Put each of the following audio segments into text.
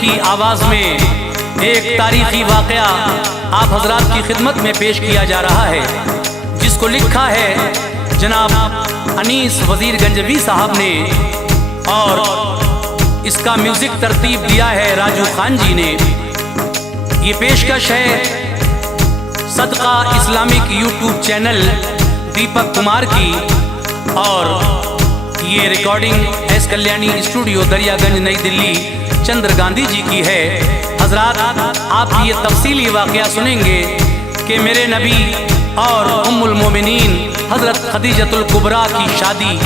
की आवाज़ में एक तारीखी वाक़या आप हजरात की खिदमत में पेश किया जा रहा है, जिसको लिखा है जनाब अनीस वज़ीर गंजवी साहब ने और इसका म्यूज़िक तरतीब दिया है राजू खान जी ने। ये पेशकश है सदका Islamic YouTube channel Deepak Kumar की, और ये recording S Kalyani studio Daryaganj नई दिल्ली चंद्र गांधी जी की है। हजरात आप ये तफसीली वाक़या सुनेंगे कि मेरे नबी और उम्मुल मोमिनीन हज़रत खदीजतुल कुबरा की शादी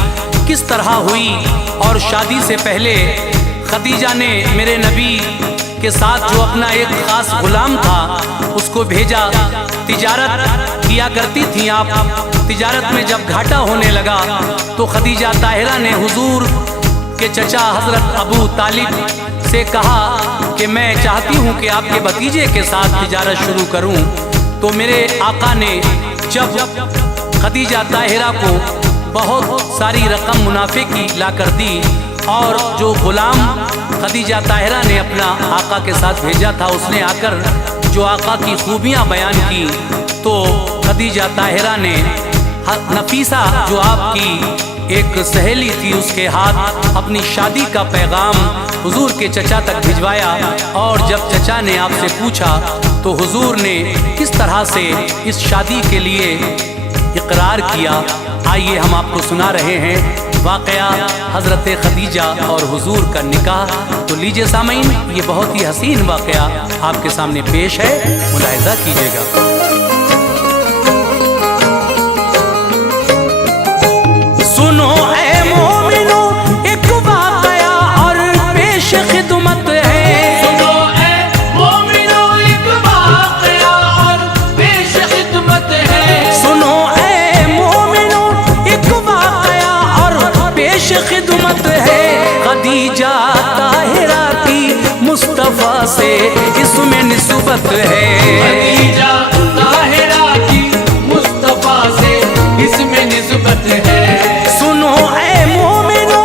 किस तरह हुई, और शादी से पहले खदीजा ने मेरे नबी के साथ जो अपना एक ख़ास गुलाम था उसको भेजा। तिजारत किया करती थी आप, तिजारत में जब घाटा होने लगा तो खदीजा ताहिरा ने हुजूर के चचा हज़रत अबू तालिब से कहा कि मैं चाहती हूँ कि आपके भतीजे के साथ तिजारत शुरू करूँ। तो मेरे आका ने जब खदीजा ताहिरा को बहुत सारी रकम मुनाफे की ला कर दी, और जो गुलाम खदीजा ताहिरा ने अपना आका के साथ भेजा था उसने आकर जो आका की खूबियाँ बयान की, तो खदीजा ताहिरा ने नफीसा जो आपकी एक सहेली थी उसके हाथ अपनी शादी का पैगाम हुजूर के चचा तक भिजवाया। और जब चचा ने आपसे पूछा तो हुजूर ने किस तरह से इस शादी के लिए इकरार किया, आइए हम आपको सुना रहे हैं वाक़या हज़रत खदीजा और हुजूर का निकाह। तो लीजिए सामीन, ये बहुत ही हसीन वाक़या आपके सामने पेश है, मुलाहिज़ा कीजिएगा। सुनो ए मोमिनो एक वाक़या और पेश खिदमत है। सुनो ए मोमिनो एक वाक़या और पेश खिदमत है। सुनो ए मोमिनो एक वाक़या और पेश खिदमत है। खदीजा ताहिरा की मुस्तफ़ा से इसमें निस्बत है। खदीजा ताहिरा की मुस्तफ़ा से इसमें निस्बत है। सुनो ए मोमिनो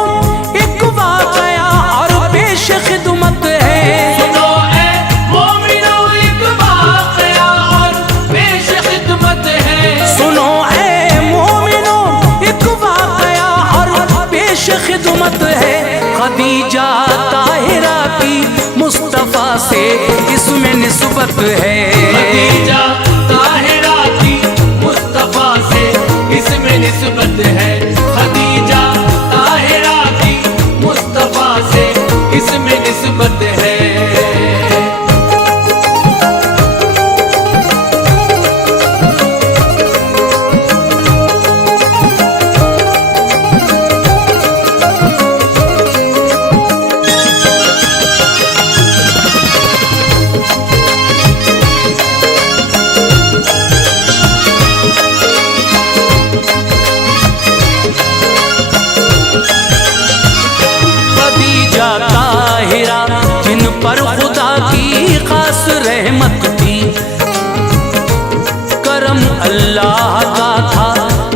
एक वाक़या और पेश खिदमत है। सुनो ए मोमिनो एक वाक़या और पेश खिदमत है। सुनो ए मोमिनो एक वाक़या और पेश खिदमत है। खदीजा ताहिरा की मुस्तफ़ा से इसमें निस्बत है। खदीजा ताहिरा की मुस्तफ़ा से इसमें निस्बत है। खदीजा ताहिरा की मुस्तफ़ा से इसमें निस्बत है। खदीजा ताहिरा जिन पर खुदा की खास रहमत थी, करम अल्लाह का था,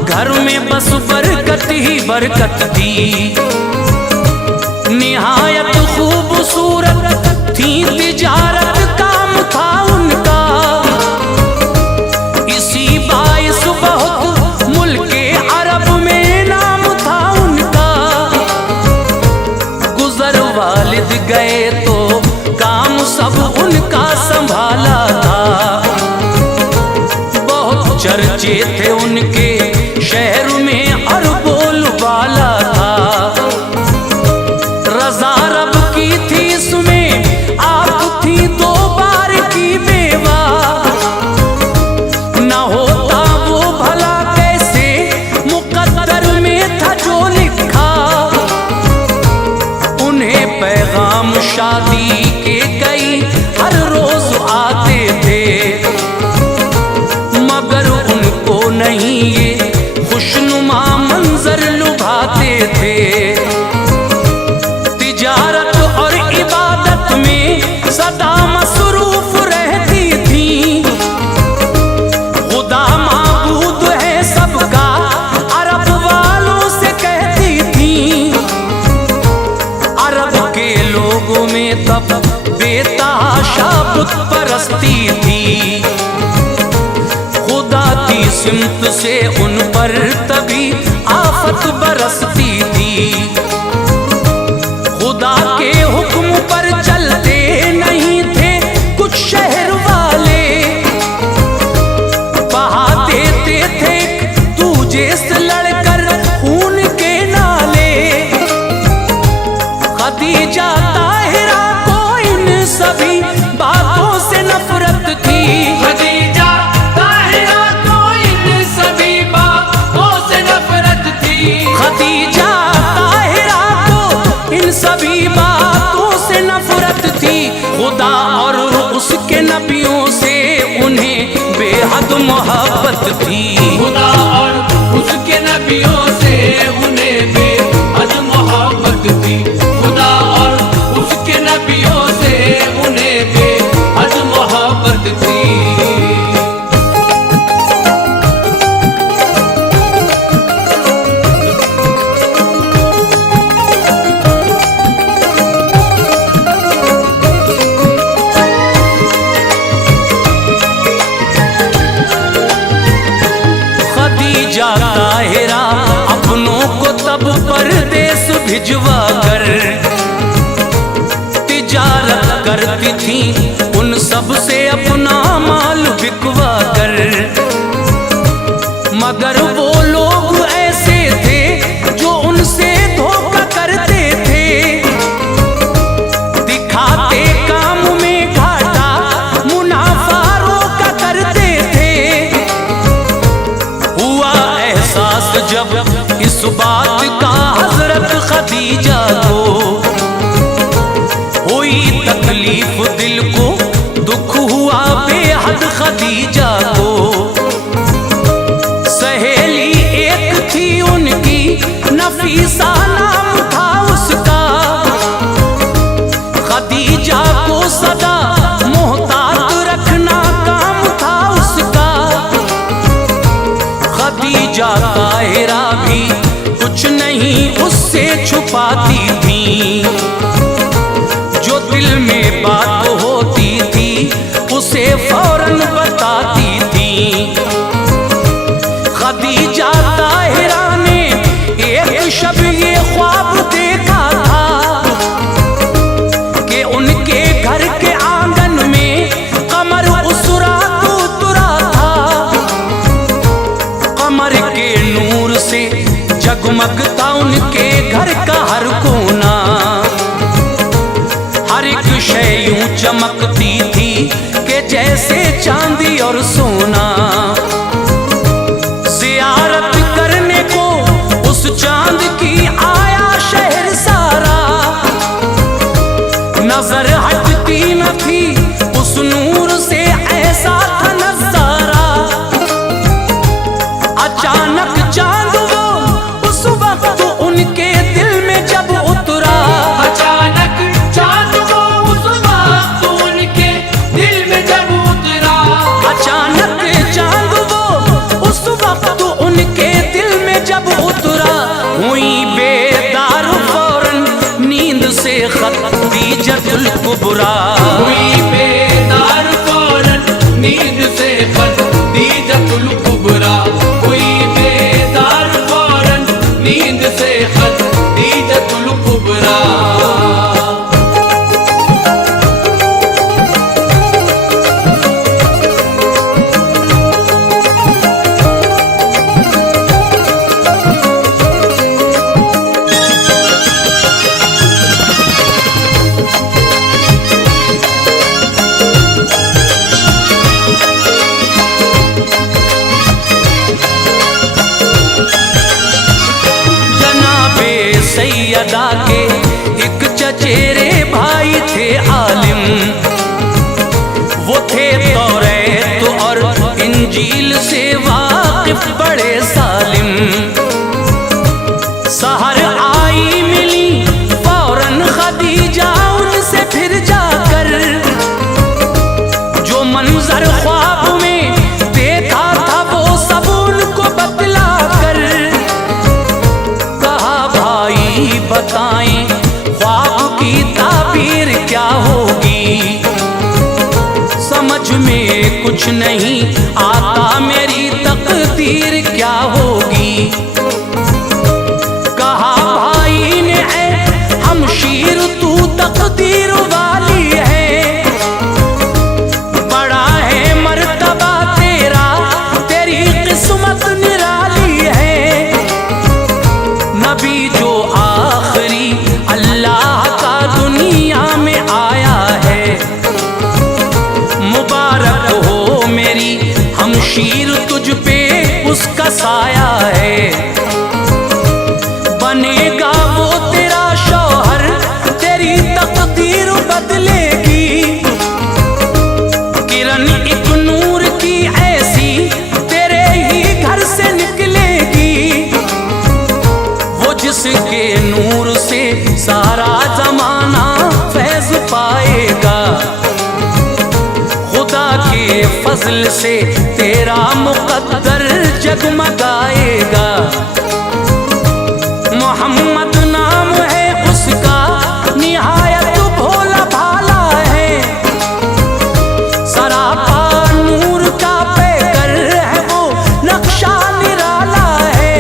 घर में बस बरकत ही बरकत थी। निहायत खूबसूरत थी, तिजारत काम था उनका, इसी बाइस बहुत मुल्के अरब में नाम था उनका। गुजर वालिद गए तो काम सब उनका संभाला था, बहुत चर्चे थे उनके शहर में और बोलबाला था। रज़ा रब की थी इसमें आप थी दो बार की बेवा, न होता वो भला कैसे मुकद्दर में था जो लिखा। उन्हें पैगाम शादी के कई हर रोज आते थे, मगर उनको नहीं ये खुशनुमा मंजर लुभाते थे। तिजारत और इबादत में सदा मसरूफ रहती थी, खुदा माबूद है सबका अरब वालों से कहती थी। अरब के लोगों में तब बेतहाशा बुत परस्ती थी। खुदा की सिमत से उन पर तभी आफत बरसती थी। खुदा के हुक्म पर चलते नहीं थे कुछ शहर वाले, बहा देते थे दूजे से लड़कर खून के नाले। खदीजा ताहिरा को इन सभी बातों से नफरत थी। खदीजा ताहिरा को इन सभी बातों से नफरत थी। खदीजा ताहिरा को इन सभी बातों से नफरत थी। खुदा और उसके नबियों से उन्हें बेहद मोहब्बत थी। खुदा और उसके नबियों से उन्हें बेहद मोहब्बत थी। खुदा और उसके नबियों से उन्हें बेहद मोहब्बत थी। खदीजा ताहिरा अपनों को तब परदेस भिजवा कर तिजारत करती थी, उन सब से अपना माल बिकवा कर। मगर वो लोग ऐसे थे जो उनसे धोखा करते थे। दिखाते काम में घाटा मुनाफा रोका करते थे। हुआ एहसास जब इस बात का हजरत खदीजा को, हुई तकलीफ दिल को, दुख हुआ बेहद खदीजा को। सहेली एक थी उनकी, नफीसा नाम था उसका। खदीजा को सदा मोहतात रखना काम था उसका। खदीजा ताहिरा भी कुछ नहीं उससे छुपाती थी। जो दिल में बात होती थी उसे फौरन बताती थी। खदीजा ताहिरा ने एक शब ये ख्वाब देखा था कि उनके घर के आंगन में कमर उस रात उतरा था। कमर के नूर से जगमगता उनके घर का हर कोना। हर एक शय यूं चमकती थी कि जैसे चांदी और सोना। ज़ियारत करने को उस चांद की आया शहर सारा। नजर हटती न थी उस नूर से, ऐसा था नजारा। अचानक चांद वो उस वक्त उनके दिल में जब उतरा। अचानक चांद वो उस वक्त उनके दिल में जब उतरा। अचानक चांद वो उस वक्त उनके दिल में जब उतरा। हुई बेदार फौरन नींद से खदीजतुल कुबरा। हुई बेदार फौरन नींद से खदीजतुल कुबरा। हुई बेदार फौरन नींद से खदीजतुल कुबरा। सैयदा के एक चचेरे भाई थे आलिम। वो थे तौरात और इंजील से वाकिफ बड़े सालिम। सहर आई मिली फौरन खदीजा उनसे फिर जाकर। जो मंजर ख्वाब में देखा था वो सब उनको बतला कर। कहा भाई बताएं ख्वाब की ताबीर क्या होगी। में कुछ नहीं आता, मेरी तकदीर क्या होगी। कहा भाई ने ऐ हमशीर तू तकदीर वाली है, बड़ा है मर्तबा तेरा, तेरी किस्मत निराली है। नबी जो आखिरी अल्लाह का दुनिया में आया है, मुबारक हो मेरी हमशीर तुझ पे उसका साया है। बनेगा वो तेरा शौहर, तेरी तकदीर बदलेगी। किरण एक नूर की ऐसी तेरे ही घर से निकलेगी, वो जिसके नूर से सारा जमाना फैज पाएगा। खुदा के फजल से तेरा मुकद्दर जगमगाएगा। मोहम्मद नाम है उसका, निहायत भोला भाला है, सरापा नूर का पैकर है, वो नक्शा निराला है।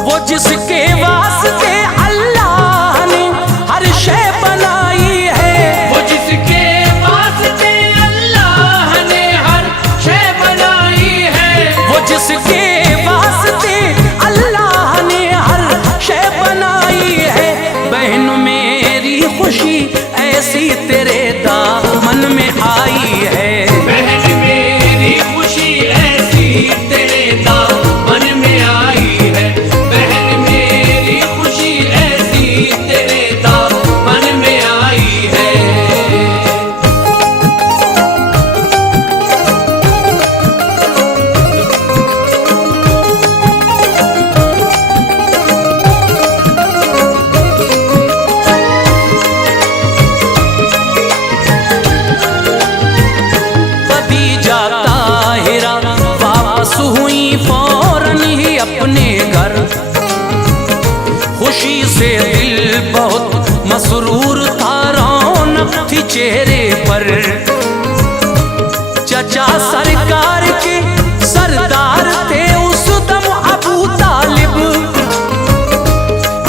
वो जिसके वास्ते अल्लाह ने हर शय बनाई है, वो जिसके वास्ते अल्लाह ने हर शय बनाई है, वो जिसके वास्ते अल्लाह ने हर शय बनाई है। बहन मेरी खुशी ऐसी तेरे दामन में आई है, बहन मेरी खुशी ऐसी तेरे दामन में आई है, बहन मेरी खुशी ऐसी तेरे दामन में आई है। खदीजा ताहिरा वापस हुई फौरन ही अपने घर। खुशी से दिल बहुत मसरूर था, रौनक थी चेहरे पर। चचा सरकार के सरदार थे उस दम अबू तालिब,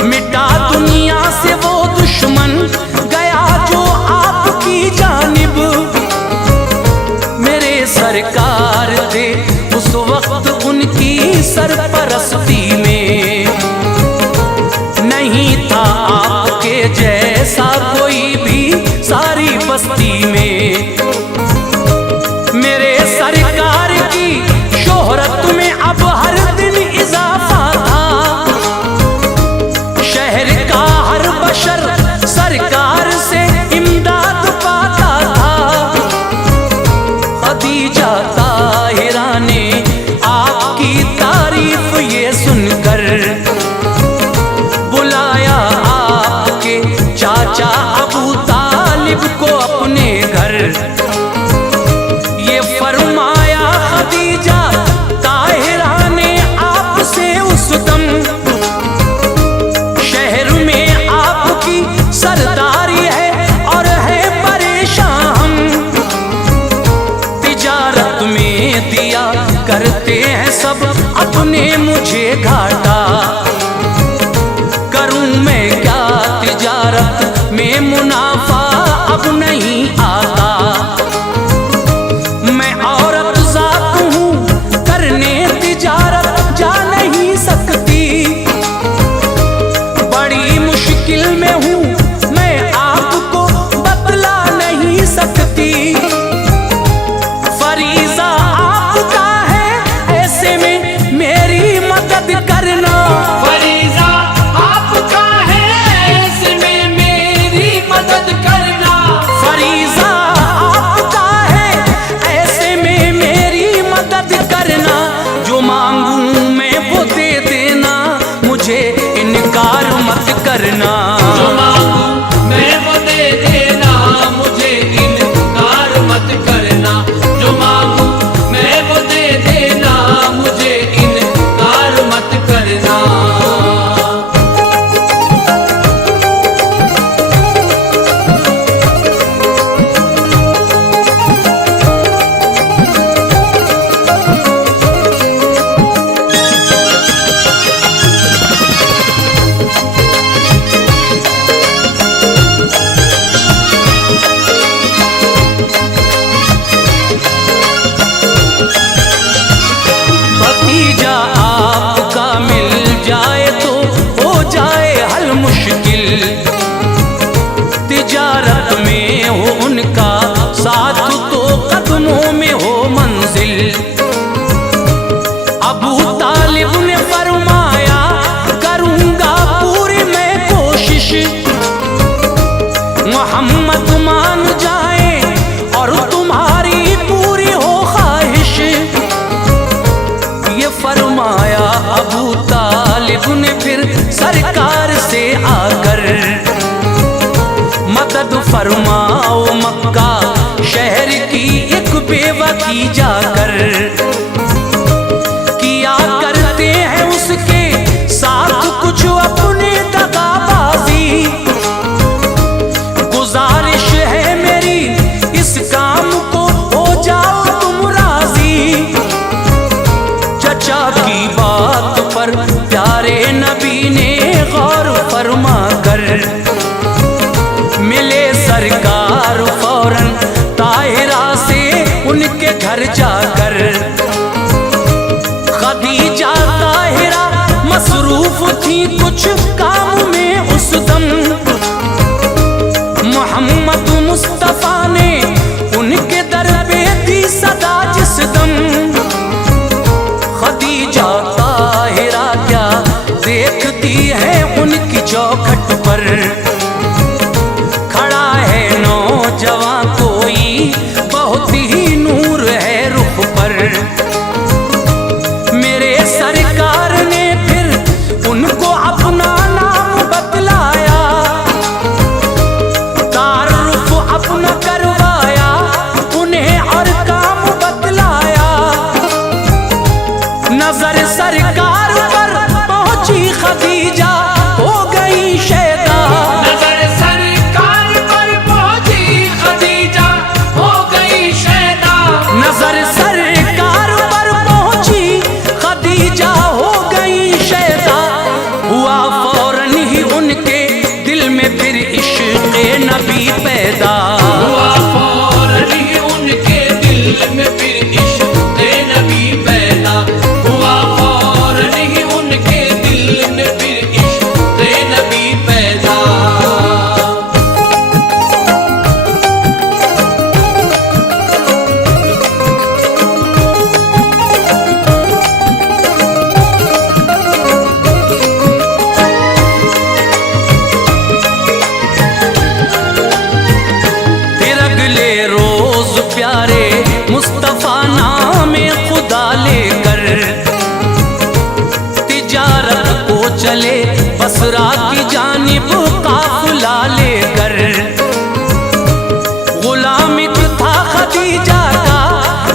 मिटा दुनिया से वो दुश्मन गया जो आपकी जानिब। मेरे सरकार थे उस वक्त उनकी सरपरस्ती में, नहीं था आपके जैसा कोई भी सारी बस्ती में। मेरे सरकार की शोहरत में अब हर दिन इजाफा था, शहर का हर बशर सरकार से इमदाद पाता था। खदीजा ताहिरा ने आपकी तारीफ ये सुनकर बुलाया आपके चाचा अबू तालिब को अपने घर। ये फरमाया खदीजा ताहिरा ने आपसे उस दम, शहर में आपकी सरदारी है और है परेशान हम। तिजारत में दिया करते हैं सब अपने मुझे घाटा, करूं मैं क्या तिजारत में मुनाफा अब नहीं आता। खदीजा कर, किया करते हैं उसके साथ कुछ अपने दगाबाजी। गुजारिश है मेरी इस काम को हो जाओ तुम राजी। चचा की बात पर प्यारे नबी ने गौर फरमा कर, मिले सरकार फौरन ताहिरा से उनके घर जाकर। खदीजा ताहिरा मसरूफ थी कुछ काम में उस दम, मोहम्मद मुस्तफा ने उनके दर पे दी सदा जिस दम। खदीजा ताहिरा क्या देखती है उनकी चौखट पर, खड़ा है नौजवान कोई बहुत ही नूर है रुख पर। मेरे सरकार ने फिर उनको अपना नाम बतलाया, तारुफ अपना करवाया उन्हें और काम बतलाया। नजर सरकार पर पहुंची खदीजा हो गई शैदा, नजर सरकार पर पहुंची खदीजा हो गई शैदा। नजर सरकार पर पहुंची खदीजा हो गई शैदा। हुआ फौरन ही उनके दिल में फिर इश्क़ नबी पैदा, हुआ फौरन ही उनके दिल में फिर इश्क़ नबी पैदा। हुआ फौरन ही उनके दिल में फिर इश्क़ नबी पैदा। फिर अगले रोज प्यारे मुस्तफा नामे खुदा लेकर तिजारत को चले बसरा की जानिब काफिला लेकर। गुलामित था खदीजा का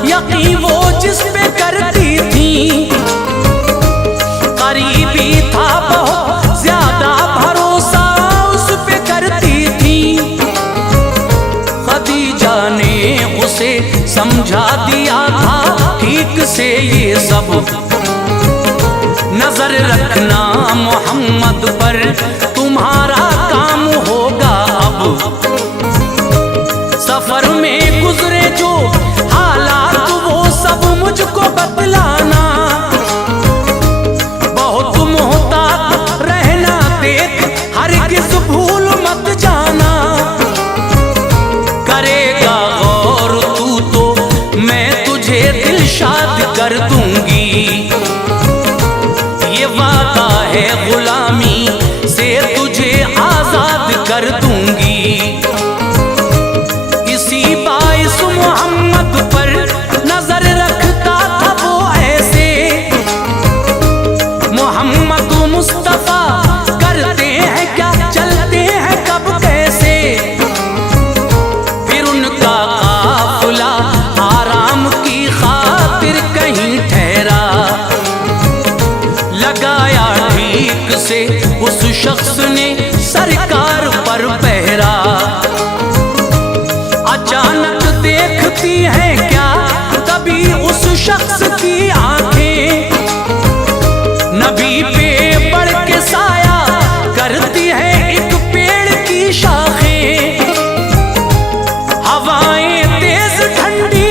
यकीन वो जिस पे करती थी, करीबी था बहुत ज्यादा भरोसा उस पे करती थी। खदीजा ने उसे समझा दिया था ठीक से ये सब, नजर रखना मोहम्मद पर तुम्हारा काम होगा अब। सफर में गुजरे जो हालात वो सब मुझको बतलाना, बहुत मोहतात रहना देख हरगिज़ भूल मत जाना। करेगा गौर तू तो मैं तुझे दिलशाद कर दूंगी, ये वादा है गुलामी से तुझे आजाद कर दूंगी। इसी बाइस मोहम्मद पर नजर रखता था वो ऐसे, मोहम्मद मुस्तफा करते हैं क्या चलते हैं कब कैसे। फिर उनका काफिला आराम की खातिर कहीं ठहरा, लगाया ठीक से उस शख्स ने सरकार पर पहरा। अचानक देखती है क्या तभी उस शख्स की आंखें, नबी पे बढ़ के साया करती है एक पेड़ की शाखें। हवाएं तेज ठंडी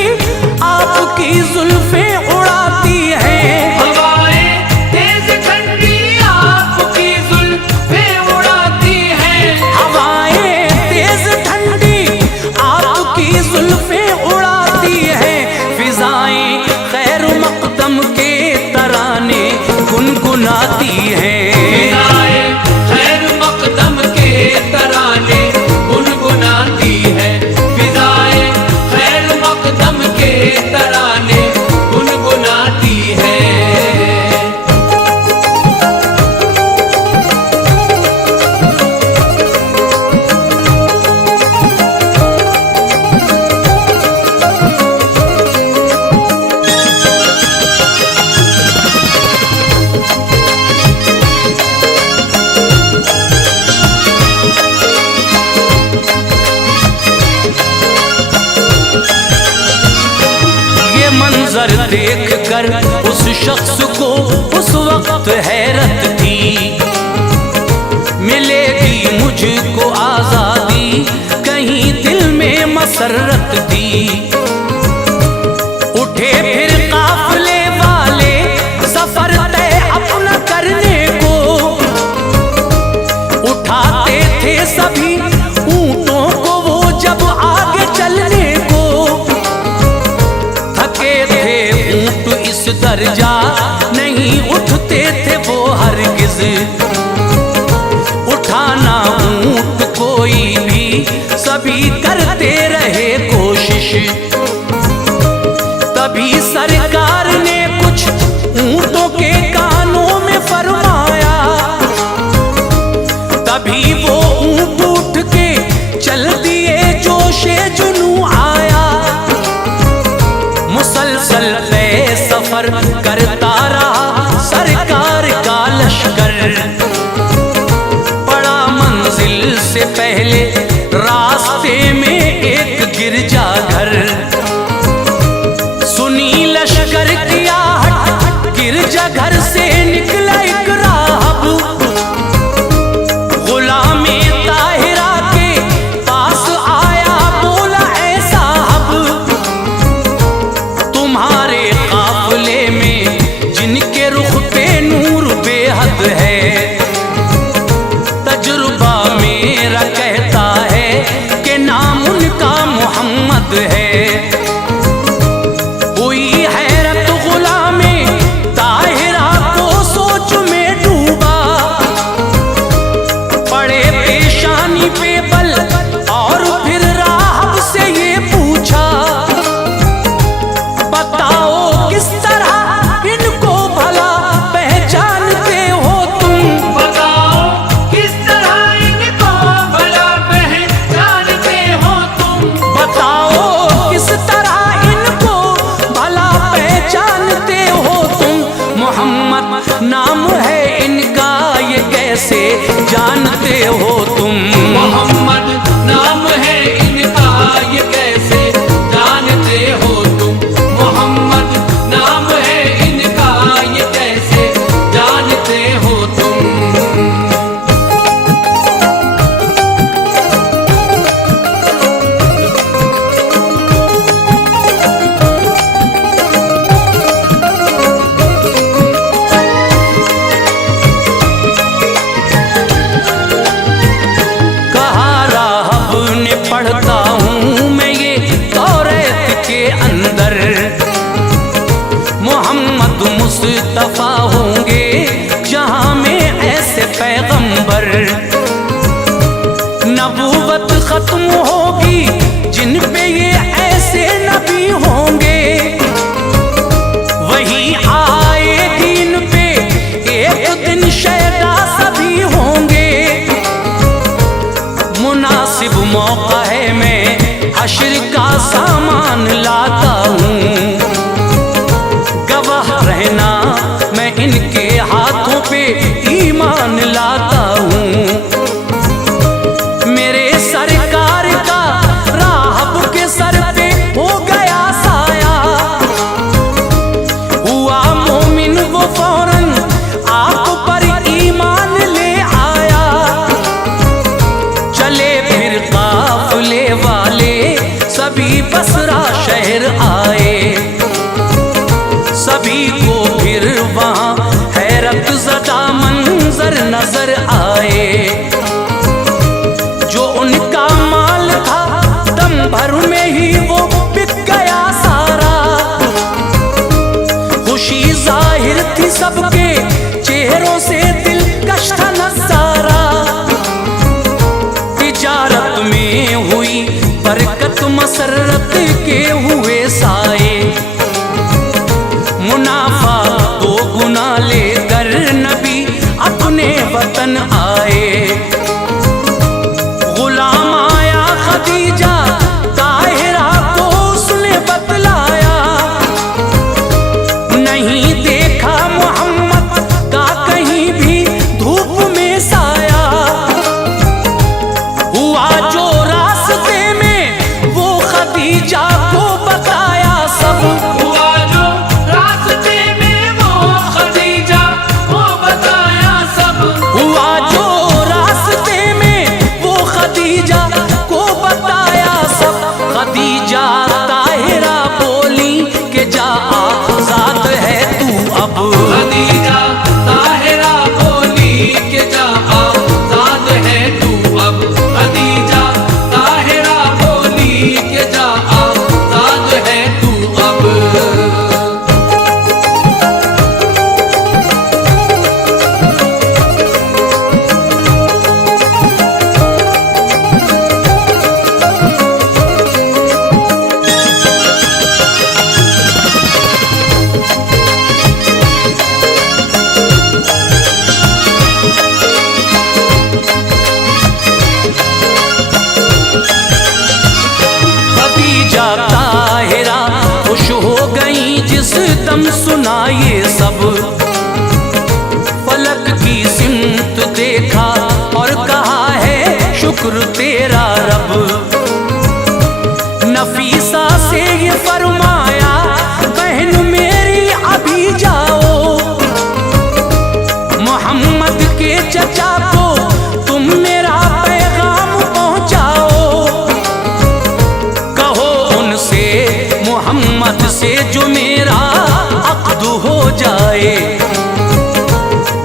आपकी जुल्फें उड़ाती हैं, हवाएं तेज ठंडी आपकी जुल्फें उड़ाती हैं। हवाएं तेज ठंडी आपकी जुल्फें उड़ाती हैं। फिजाएं खैर मकदम के तराने गुनगुनाती मंजर देख कर उस शख्स को उस वक्त हैरत थी। मिलेगी मुझको आजादी, कहीं दिल में मसरत थी। उठे फिर काफिले वाले सफर तय अपना करने को, उठाते थे सभी ऊंटों को वो जब आगे चलने को। थके थे ऊंट इस दर्जा, नहीं उठते थे वो हरगिज। उठाना ऊंट कोई भी, सभी करते रहे कोशिश। तभी सरकार ने कुछ ऊंटों के कानों में फरमाया, तभी वो ऊंट उठ के चल दिए, जोशे जुनू आया। मुसलसल तय सफर करता रहा सरकार का लश्कर। पड़ा मंजिल से पहले रास्ते में एक गिरजा घर। सुनी लश्कर की आहट, गिरजा घर से निकला एक राहब। गुलामे ताहिरा के पास आया, बोला ऐ साहब, तुम्हारे काफिले में जिनके रुख पे नूर बेहद है, तजुर्बा मेरा कहता है कि नाम उनका मोहम्मद है। हुई हैरत गुलामे ताहिरा को सोच में डूबा। पड़े पेशानी पे बल और फिर राहब से ये पूछा, बताओ किस तरह इनको भला पहचानते हो तुम। बताओ किस तरह इनको भला पहचानते हो तुम। बताओ किस तरह इनको भला पहचानते हो तुम। मोहम्मद नाम है इनका, ये कैसे जानते हो तुम। मोहम्मद नाम है इनका, ये कैसे जानते हो तुम। मोहम्मद नाम है इनका, ये कैसे जानते हो तुम। कहा राहब ने पढ़ता हूँ मैं ये तौरात के अंदर, मोहम्मद मुस्तफा होंगे जहाँ में ऐसे पैगंबर। नबूवत खत्म होगी जिन पे ये ऐसे नबी होंगे। वही आएगी इन पे एक दिन शैदा सभी होंगे। मुनासिब मौका है मैं हश्र का सामान लाता हूँ। गवाह रहना मैं इनके हाथों पे ईमान लाता हूँ। मेरे सरकार का राहब के सर पे हो गया साया। हुआ मोमिन वो फौरन आप पर ईमान ले आया। चले फिर काफिले वाले सभी बसरा शहर आए। सभी को फिर वहाँ हैरत ज़दा मंजर नजर आए। जो उनका माल था दम भर में ही वो बिक गया सारा। खुशी जाहिर थी सबके चेहरों से, दिलकश था नजारा। तिजारत में हुई बरकत, मसरत के हुए साए। मुनाफा दो गुना लेकर नबी अपने वतन आए। गुलाम आया खदीजा ताहिरा को उसने बतलाया। नहीं देखा मोहम्मद का कहीं भी धूप में साया। हुआ जो रास्ते में वो खदीजा को बताया सब। हुआ जो खदीजा ताहिरा खुश हो गई जिस दम सुना ये सब। फलक की सिमत देखा और कहा है शुक्र तेरा रब। नफीसा से ये फरमाया बहन मेरी अभी जाओ, मोहम्मद के चचा को तुम मेरा पैगाम पहुंचाओ। कहो उनसे मोहम्मद से जो मेरा अक़्द हो जाए,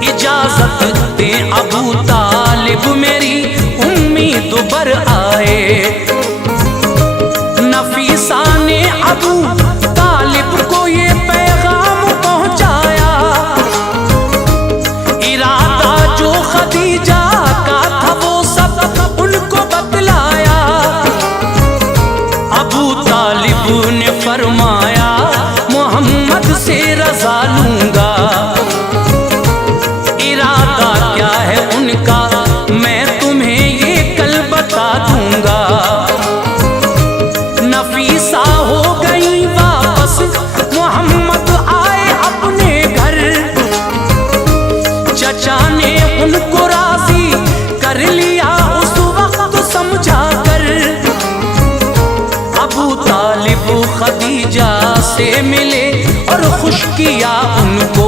इजाजत दे अबू तालिब मेरी उम्मीद बर आए। नफीसा ने अबू तालिब को ये पैगाम पहुंचाया, इरादा जो खदीजा का था वो सब उनको बतलाया। अबू तालिब ने फरमाया मोहम्मद से रजा लूंगा। इरादा क्या है उनका मैं तुम्हें ये कल बता दूंगा। नफीसा हो गई वापस, मोहम्मद आए अपने घर। चचा ने उनको राजी कर लिया उस वक्त समझा कर। अबू तालिब खदीजा से मिले और खुश किया उनको।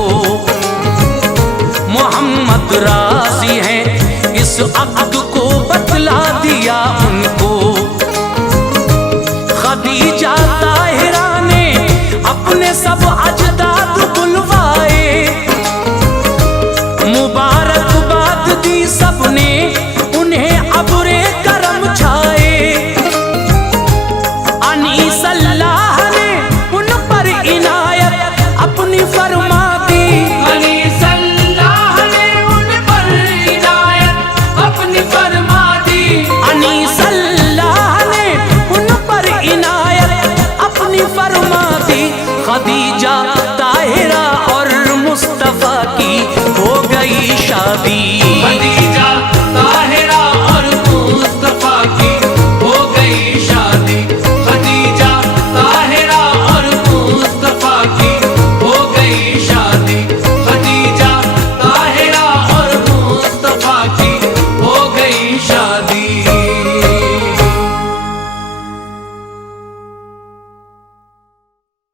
मोहम्मद राजी हैं इस अक़्द को बतला दिया उनको। खदीजा ताहिरा ने अपने सब अजदाद बुलवाए, मुबारकबाद दी सबने उन्हें अब्रे करम छाए। अनीस अल्लाह ने उन पर इनायत अपनी फरमा दी। अनीस अल्लाह ने उन पर इनायत अपनी फरमा दी। अनीस अल्लाह ने उन पर इनायत अपनी फरमा दी। खदीजा ताहिरा और मुस्तफा की हो गई शादी।